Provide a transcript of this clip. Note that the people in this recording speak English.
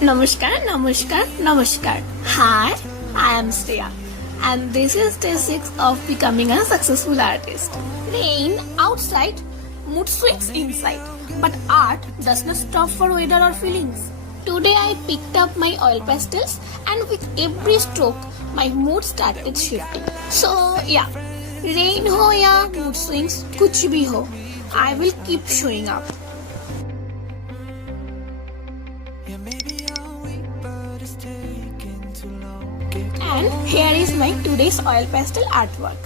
Namaskar, Namaskar, Namaskar. Hi, I am Shreya, and this is day 6 of becoming a successful artist. Rain outside, mood swings inside, but art does not stop for weather or feelings. Today I picked up my oil pastels, and with every stroke, my mood started shifting. So, yeah, rain ho ya mood swings, kuch bhi ho, I will keep showing up. And here is my today's oil pastel artwork.